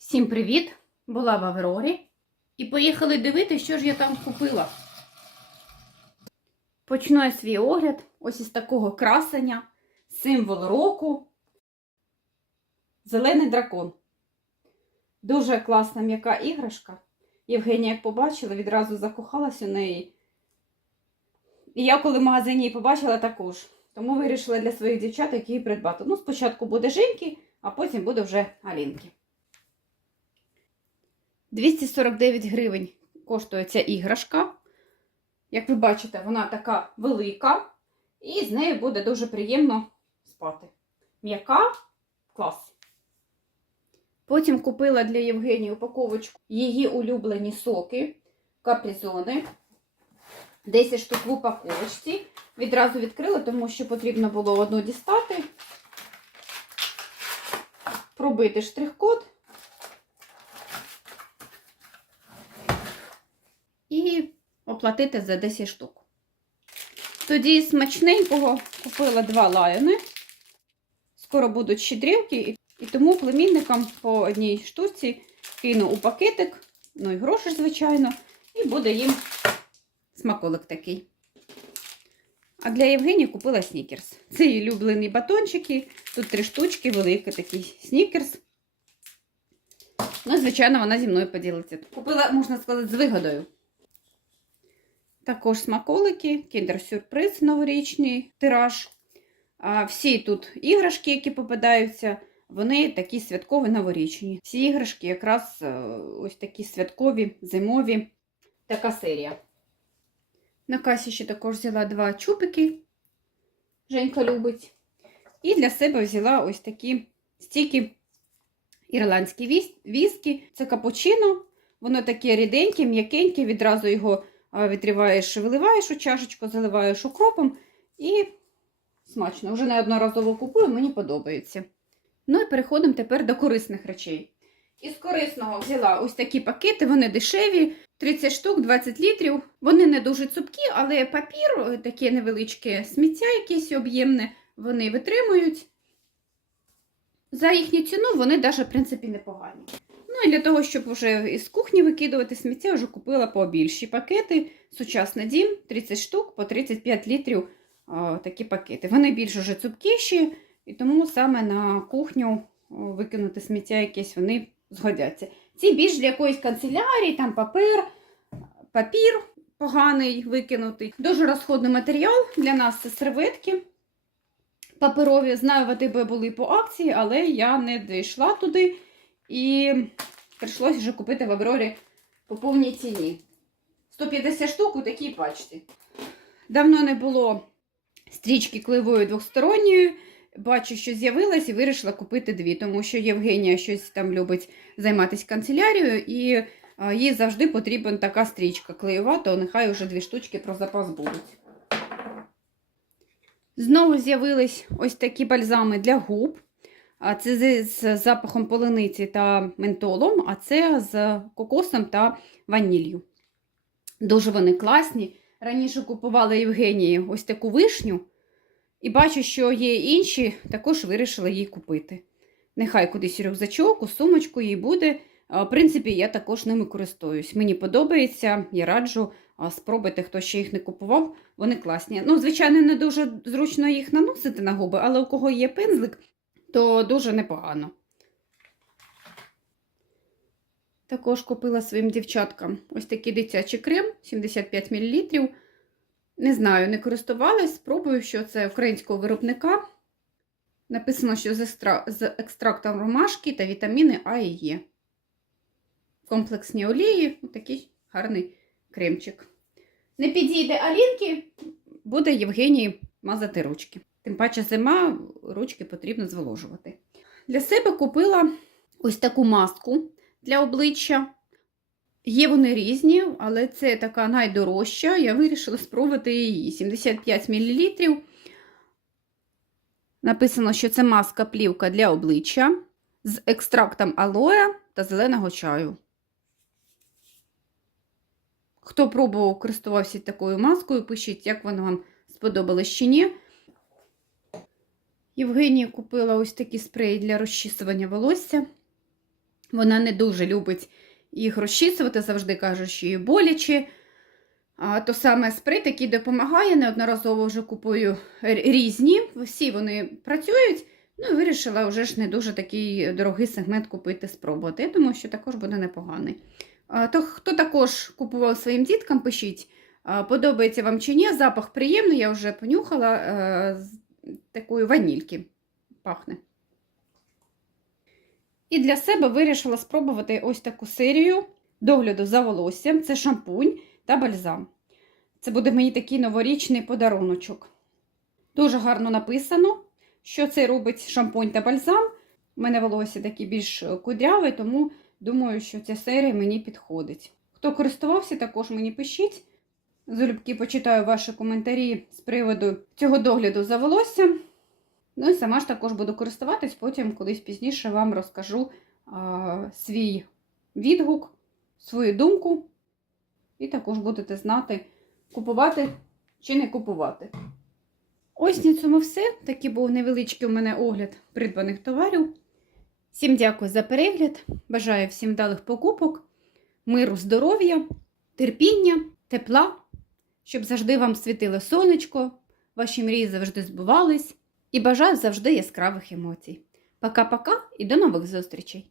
Всім привіт! Була в Аврорі. І поїхали дивитися, що ж я там купила. Почну я свій огляд ось із такого красення, символ року. Зелений дракон. Дуже класна м'яка іграшка. Євгенія, як побачила, відразу закохалась у неї. І я, коли в магазині її побачила, також. Тому вирішила для своїх дівчат, які її придбати. Ну, спочатку буде Женьки, а потім буде вже Алінки. 249 гривень коштує ця іграшка. Як ви бачите, вона така велика, і з нею буде дуже приємно спати. М'яка клас. Потім купила для Євгенії упаковочку її улюблені соки, капризони. 10 штук в упаковочці. Відразу відкрила, тому що потрібно було одну дістати, пробити штрих-код. і оплатити за 10 штук. Тоді смачненького купила два лайони. Скоро будуть щедрівки, і тому племінникам по одній штуці кину у пакетик, ну і гроші, звичайно, і буде їм смаколик такий. А для Євгенії купила снікерс. Це її улюблені батончики. Тут три штучки, великий такий снікерс. Ну, звичайно, вона зі мною поділиться. Купила, можна сказати, з вигодою. Також смаколики, кіндер-сюрприз, новорічний тираж. А всі тут іграшки, які попадаються, вони такі святкові новорічні. Ці іграшки якраз е, ось такі святкові, зимові. Така серія. На касі ще також взяла два чупики. Женька любить. І для себе взяла ось такі стільки ірландські віс- віскі. Це капучино. Воно таке ріденьке, м'якеньке, відразу його відриваєш, виливаєш у чашечку, заливаєш укропом і смачно. Вже неодноразово купую, мені подобається. Ну і переходимо тепер до корисних речей. Із корисного взяла ось такі пакети, вони дешеві, 30 штук, 20 літрів. Вони не дуже цупкі, але папір, таке невеличке сміття, якесь об'ємне, вони витримують. За їхню ціну вони навіть, в принципі, непогані. Ну і для того, щоб вже із кухні викидувати сміття, вже купила побільші пакети. Сучасний дім, 30 штук по 35 літрів о, такі пакети. Вони більш уже цупкіші, і тому саме на кухню викинути сміття якесь вони згодяться. Ці більш для якоїсь канцелярії, там папір, папір поганий викинутий. Дуже розходний матеріал для нас це серветки паперові. Знаю, би були по акції, але я не дійшла туди. І прийшлося вже купити в Аврорі по повній ціні. 150 штук у такій пачці. Давно не було стрічки клеєвої двосторонньої. Бачу, що з'явилась і вирішила купити дві, тому що Євгенія щось там любить займатися канцелярією, і їй завжди потрібна така стрічка клеєва, то нехай вже дві штучки про запас будуть. Знову з'явились ось такі бальзами для губ. А Це з, запахом полуниці та ментолом, а це з кокосом та ваніллю. Дуже вони класні. Раніше купувала Євгенії ось таку вишню, і бачу, що є інші, також вирішила її купити. Нехай кудись рюкзачок, у сумочку їй буде. В принципі, я також ними користуюсь. Мені подобається, я раджу спробуйте, хто ще їх не купував, вони класні. Ну, звичайно, не дуже зручно їх наносити на губи, але у кого є пензлик, то дуже непогано. Також купила своїм дівчаткам ось такий дитячий крем 75 мл. Не знаю, не користувалась, спробую, що це українського виробника. Написано, що з, екстрактом ромашки та вітаміни А і Е. Комплексні олії, такий гарний кремчик. Не підійде Алінки, буде Євгенії мазати ручки. Тим паче зима, ручки потрібно зволожувати. Для себе купила ось таку маску для обличчя. Є вони різні, але це така найдорожча. Я вирішила спробувати її. 75 мл. Написано, що це маска плівка для обличчя з екстрактом алоя та зеленого чаю. Хто пробував користувався такою маскою, пишіть, як вона вам сподобалась чи ні. Євгенія купила ось такі спреї для розчісування волосся. Вона не дуже любить їх розчісувати, завжди кажуть, що їй боляче. А, то саме сприт, який допомагає, неодноразово вже купую різні. Всі вони працюють. Ну і вирішила вже ж не дуже такий дорогий сегмент купити, спробувати. Я думаю, що також буде непоганий. А, то хто також купував своїм діткам, пишіть, подобається вам чи ні. Запах приємний, я вже понюхала е, такої ванільки пахне. І для себе вирішила спробувати ось таку серію догляду за волоссям. Це шампунь та бальзам. Це буде мені такий новорічний подаруночок. Дуже гарно написано, що це робить шампунь та бальзам. У мене волосся таке більш кудряве, тому думаю, що ця серія мені підходить. Хто користувався, також мені пишіть. Залюбки почитаю ваші коментарі з приводу цього догляду за волоссям. Ну і сама ж також буду користуватись, потім колись пізніше вам розкажу а, свій відгук, свою думку. І також будете знати, купувати чи не купувати. Ось на цьому все. Такий був невеличкий у мене огляд придбаних товарів. Всім дякую за перегляд. Бажаю всім вдалих покупок, миру, здоров'я, терпіння, тепла, щоб завжди вам світило сонечко, ваші мрії завжди збувались. І бажаю завжди яскравих емоцій. Пока-пока і до нових зустрічей!